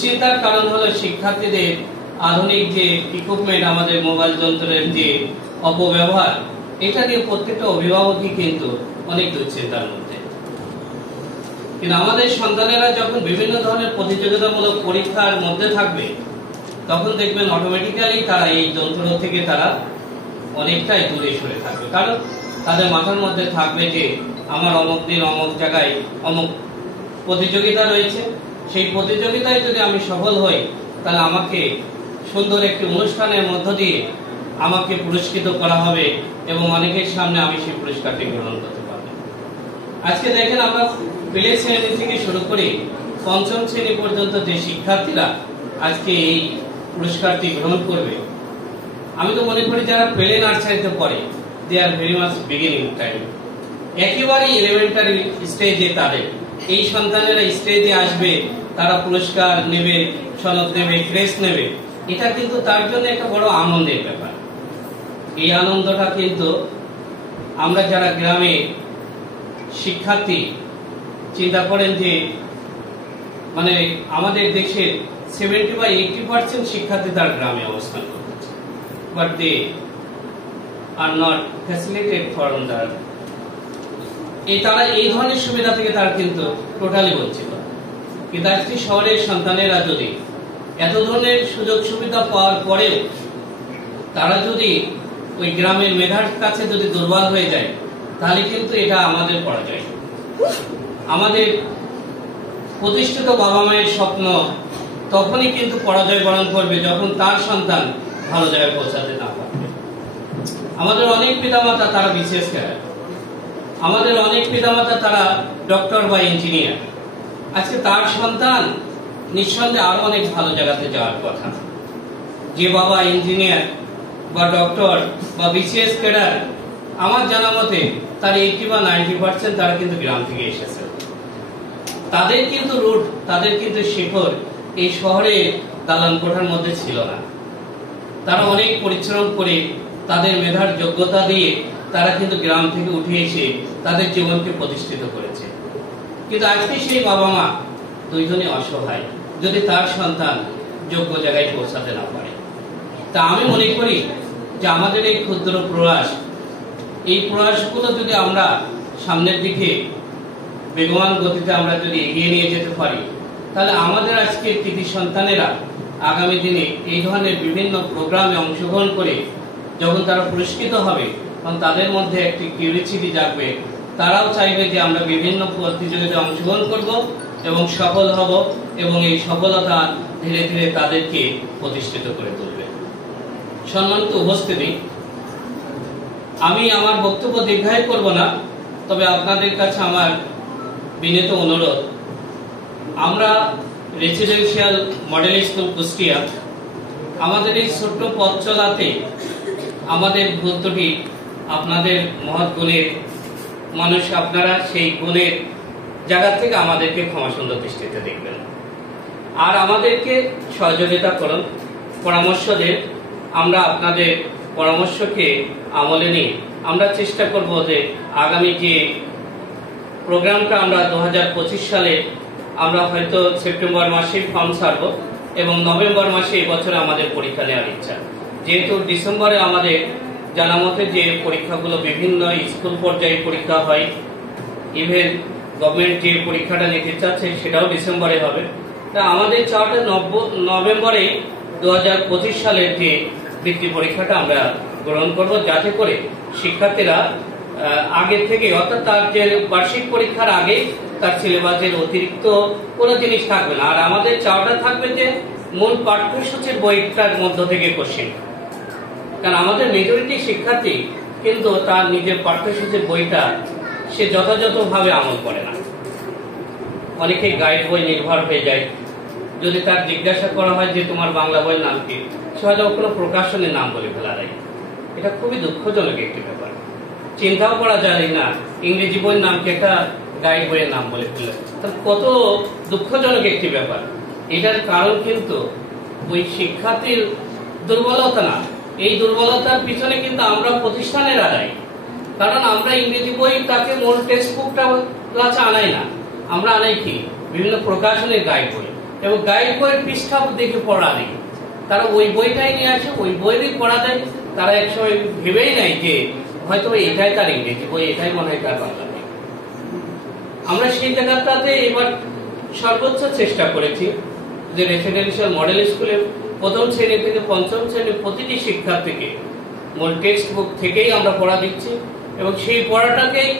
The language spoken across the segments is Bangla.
চিন্তার কারণ হলো শিক্ষার্থীদের আধুনিক যে ইকুইপমেন্ট, আমাদের মোবাইল যন্ত্রের যে অপব্যবহার, এটা নিয়ে প্রত্যেকটা অভিভাবকই কিন্তু অনেক দুশ্চিন্তার মধ্যে। কিন্তু আমাদের সন্তানেরা যখন বিভিন্ন ধরনের প্রতিযোগিতামূলক পরীক্ষার মধ্যে থাকবে, তখন দেখবেন অটোমেটিক্যালি তারা এই যন্ত্র থেকে তারা অনেকটাই দূরে সরে থাকবে। কারণ তাদের মাথার মধ্যে থাকবে যে আমার অমুক দিন অমুক জায়গায় অমুক প্রতিযোগিতা রয়েছে, সেই প্রতিযোগিতায় যদি আমি সফল হই তাহলে আমাকে সুন্দর একটি অনুষ্ঠানের মধ্য দিয়ে আমাকে পুরস্কৃত করা হবে এবং অনেকের সামনে আমি সেই পুরস্কারটি গ্রহণ করতে পারব। আজকে দেখেন, আমরা প্লে শ্রেণী থেকে শুরু করে পঞ্চম শ্রেণী পর্যন্ত যে শিক্ষার্থীরা আজকে এই পুরস্কারটি গ্রহণ করবে, আমি তো মনে করি যারা প্লে নার্সারিতে পড়ে, they are very much beginning time, একেবারে এলিমেন্টারি স্টেজে তাদের এই সন্তানেরা স্টেজে আসবে, তারা পুরস্কার নেবে, সনদ নেবে, ক্রেস্ট নেবে, এটা কিন্তু তার জন্য একটা বড় আনন্দের ব্যাপার। এই আনন্দটা কিন্তু আমরা যারা গ্রামে শিক্ষার্থী, চিন্তা করেন যে মানে আমাদের দেশের 70 বা 80% শিক্ষার্থী তার গ্রামে অবস্থান করছে, but they are not facilitated for the, তারা এই ধরনের সুবিধা থেকে তারা কিন্তু টোটালি বঞ্চিত। কিন্তু আজকে শহরের সন্তানেরা যদি এত ধরনের সুযোগ সুবিধা পাওয়ার পরেও তারা যদি ওই গ্রামের মেধার কাছে যদি দুর্বল হয়ে যায়, তাহলে কিন্তু এটা আমাদের পরাজয়। আমাদের প্রতিষ্ঠিত বাবা মায়ের স্বপ্ন তখনই কিন্তু পরাজয় বরণ করবে যখন তার সন্তান ভালো জায়গায় পৌঁছাতে না পারবে। আমাদের অনেক পিতামাতা তারা বিশেষ ক্যাডার, আমাদের অনেক পিতামাতা তারা ডক্টর বা ইঞ্জিনিয়ার, আজকে তার সন্তান নিঃসন্দেহে আরো অনেক ভালো জায়গাতে যাওয়ার কথা। যে বাবা ইঞ্জিনিয়ার বা ডক্টর বা বিসিএস ক্যাডার, আমার জানা মতে তার 80 বা 90% তারা কিন্তু গ্রাম থেকে এসেছে। তাদের কিন্তু রুট, তাদের কিন্তু শিখর এই শহরের দালান কোঠার মধ্যে ছিল না। তারা অনেক পরিশ্রম করে তাদের মেধার যোগ্যতা দিয়ে তারা কিন্তু গ্রাম থেকে উঠে এসে তাদের জীবনকে প্রতিষ্ঠিত করেছে। কিন্তু আজকে সেই বাবা মা দুইজনে অসহায় যদি তার সন্তান যোগ্য জায়গায় পৌঁছাতে না পারে। তা আমি মনে করি যে আমাদের এই ক্ষুদ্র প্রয়াস, এই প্রয়াসগুলো যদি আমরা সামনের দিকে বেগবান গতিতে আমরা যদি এগিয়ে নিয়ে যেতে পারি, তাহলে আমাদের আজকে কৃতি সন্তানেরা আগামী দিনে এই ধরনের বিভিন্ন প্রোগ্রামে অংশগ্রহণ করে যখন তারা পুরস্কৃত হবে, তখন তাদের মধ্যে একটি কিউরিওসিটি জাগবে। তারাও চাইবে যে আমরা বিভিন্ন প্রতিযোগিতায় অংশগ্রহণ করব এবং সফল হব, এবং এই সফলতা ধীরে ধীরে তাদেরকে প্রতিষ্ঠিত করে তুলবে। সম্মানিত উপস্থিতি, আমি আমার বক্তব্য দীর্ঘায়িত করব না, তবে আপনাদের কাছে আমার বিনীত অনুরোধ, আমরা রেসিডেন্সিয়াল মডেল স্কুল কুষ্টিয়া, আমাদের এই ছোট্ট পথ চলাতে আমাদের ভুল ত্রুটি, আপনাদের মহৎ গুণের মানুষ আপনারা, সেই গুণের জায়গা থেকে আমাদেরকে ক্ষমা সুন্দর দৃষ্টিতে দেখবেন আর আমাদেরকে সহযোগিতা করুন, পরামর্শ দেন। আমরা আপনাদের পরামর্শকে আমলে নিয়ে আমরা চেষ্টা করব যে আগামী যে প্রোগ্রামটা আমরা 2025 সালে আমরা হয়তো সেপ্টেম্বর মাসে ফর্ম ছাড়ব এবং নভেম্বর মাসে এবছরে আমাদের পরীক্ষা নেওয়ার ইচ্ছা। যেহেতু ডিসেম্বরে আমাদের জানা মতে যে পরীক্ষাগুলো বিভিন্ন স্কুল পর্যায়ে পরীক্ষা হয়, ইভেন গভর্নমেন্ট যে পরীক্ষাটা নিতে চাচ্ছে সেটাও ডিসেম্বরে হবে। তা আমাদের চাওয়াটা নভেম্বরে 2025 সালের যে বৃত্তি পরীক্ষাটা আমরা গ্রহণ করব, যাতে করে শিক্ষার্থীরা আগে থেকে, অর্থাৎ তার যে বার্ষিক পরীক্ষার আগে তার সিলেবাসের অতিরিক্ত কোনো জিনিস থাকবে না। আর আমাদের চাওয়াটা থাকবে যে মূল পাঠ্যসূচির বইটার মধ্য থেকে কোশ্চেন, কারণ আমাদের মেজরিটি শিক্ষার্থী কিন্তু তার নিজের পাঠ্যসূচির বইটা সে যথাযথভাবে আমল করে না। অনেকে গাইড বই নির্ভর হয়ে যায়। যদি তার জিজ্ঞাসা করা হয় যে তোমার বাংলা বইয়ের নাম কি, সে হয়তো কোনো প্রকাশনের নাম বলে ফেলা যায়। এটা খুবই দুঃখজনক একটি ব্যাপার। চিন্তাও করা যায় না ইংরেজি বইয়ের নামকে একটা গাইড বইয়ের নাম বলে ফেলে, কত দুঃখজনক একটি ব্যাপার। এটার কারণ কিন্তু ওই শিক্ষার্থীর দুর্বলতা না, এই দুর্বলতার পিছনে কিন্তু আমরা প্রতিষ্ঠানেরা দায়ী। কারণ আমরা ইংরেজি বই তাকে মূল টেক্সট বুকটা ক্লাসে আনাই না, আমরা আনাই কি বিভিন্ন প্রকাশনের গাইড বই। এবং গাইড বইয়ের পৃষ্ঠা দেখে পড়া নেই, তারা ওই বইটাই নিয়ে আসে, ওই বইয়েরই পড়া দেয়। তারা একসময় ভেবেই নাই যে হয়তো এটাই তার ইংরেজি বই, এটাই মনে হয় তার বাংলা বই। আমরা সেই জায়গাটাতে এবার সর্বোচ্চ চেষ্টা করেছি যে রেসিডেন্সিয়াল মডেল স্কুলে প্রথম শ্রেণী থেকে পঞ্চম শ্রেণীর প্রতিটি শিক্ষার্থীকে মূল টেক্সট বুক থেকেই আমরা পড়া দিচ্ছি এবং সেই পড়াটাকেই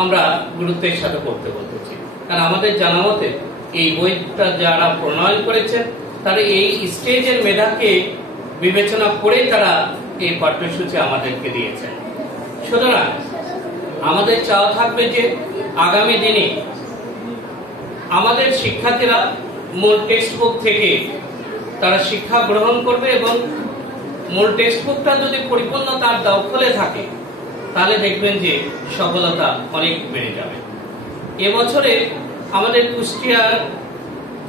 আমরা গুরুত্বের সাথে পড়তে বলতেছি। কারণ আমাদের জানা মতে এই বইটা যারা প্রণয়ন করেছেন তারা এই স্টেজের মেধাকে বিবেচনা করেই তারা এই পাঠ্যসূচি আমাদেরকে দিয়েছেন। সুতরাং আমাদের চাওয়া থাকবে যে আগামী দিনে আমাদের শিক্ষার্থীরা মূল টেক্সট বুক থেকে তারা শিক্ষা গ্রহণ করবে এবং মূল টেক্সট বুকটা যদি পরিপূর্ণ তার দখলে থাকে তাহলে দেখবেন যে সফলতা অনেক বেড়ে যাবে। এবছরে আমাদের কুষ্টিয়া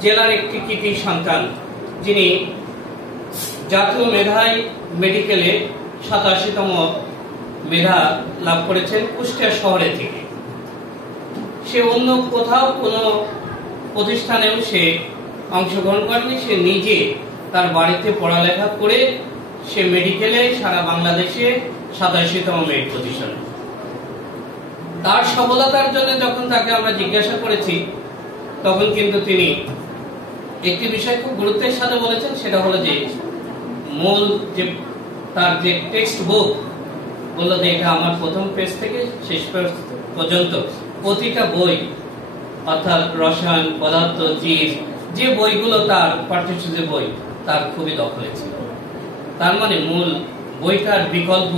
জেলার একটি কৃতি সন্তান, যিনি জাতীয় মেধায় মেডিকেলে 87তম মেধা লাভ করেছেন কুষ্টিয়া শহরে থেকে। সে অন্য কোথাও কোনো প্রতিষ্ঠানেও সে অংশগ্রহণ করেনি, সে নিজে তার বাড়িতে পড়ালেখা করে সে মেডিকেলে সারা বাংলাদেশে 87তম মেরিট পজিশন। তার সফলতার জন্য যখন তাকে আমরা জিজ্ঞাসা করেছি তখন কিন্তু তিনি একটি বিষয় খুব গুরুত্বের সাথে বলেছেন, সেটা হলো যে মূল যে তার যে টেক্সট বুক বললো যে এটা আমার প্রথম পেজ থেকে শেষ পর্যন্ত প্রতিটা বই অর্থাৎ রসায়ন, পদার্থ, জীব, যে বইগুলো তার পাঠ্যসূচির বই তার খুবই দখলে ছিল। তার মানে মূল বইটার বিকল্প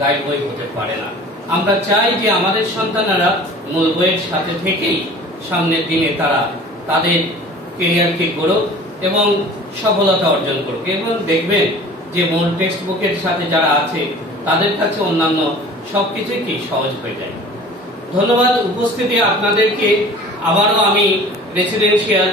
গাইড বই হতে পারে না। আমরা চাই যে আমাদের সন্তানেরা মূল বইয়ের সাথে থেকেই সামনের দিনে তারা তাদের ক্যারিয়ারকে গড়ুক এবং সফলতা অর্জন করুক এবং দেখবেন যে মূল টেক্সট বুকের সাথে যারা আছে তাদের কাছে অন্যান্য সবকিছুই কি সহজ হয়ে যায়। ধন্যবাদ উপস্থিতি আপনাদেরকে। আবারও আমি রেসিডেন্সিয়াল